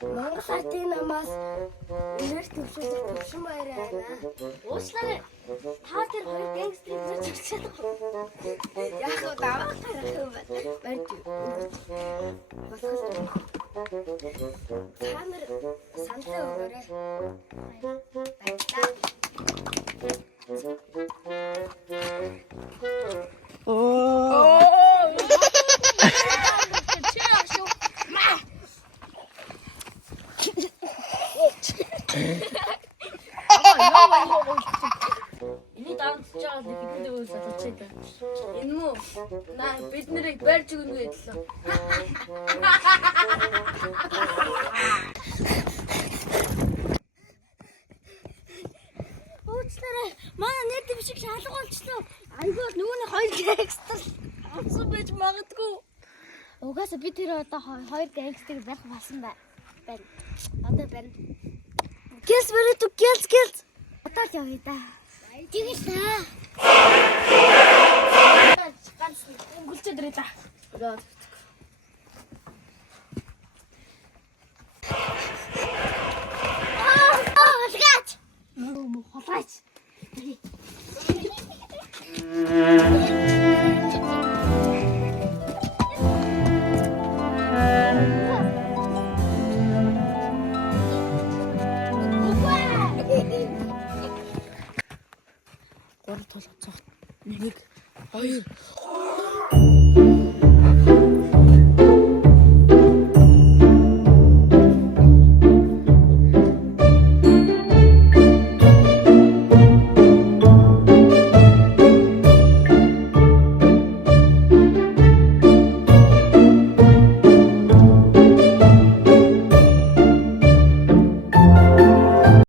Монгол Ардын намаас нэр төвшүүлэх төвшин баяр байна. Уучлаарай. Та тэр хоёр гэнгстрийг нэр төвшүүлэх. Яг гоо даваа тарах юм байна. Барьж. Та нар саналаа өгөөрэй. Ini dapat cakap di video itu satu cek. Inmu, nah bitnerek berjuang gitu. Уучлаарай. Манай нэр дэвшиг шалга болчихлоо. Айгуу нөгөөний хоёр гангстер авсан байж магадгүй. Угаасаа би тэр одоо хоёр гангстерийг барих болсон байна. Одоо барина. Гэлс бариад гэлс. Одоо л явъя да. Тэгэж таа. Ганц өнгөлчөд ирээ та. Холгаач. Холгаач. Гурав толгоцоо. 1 2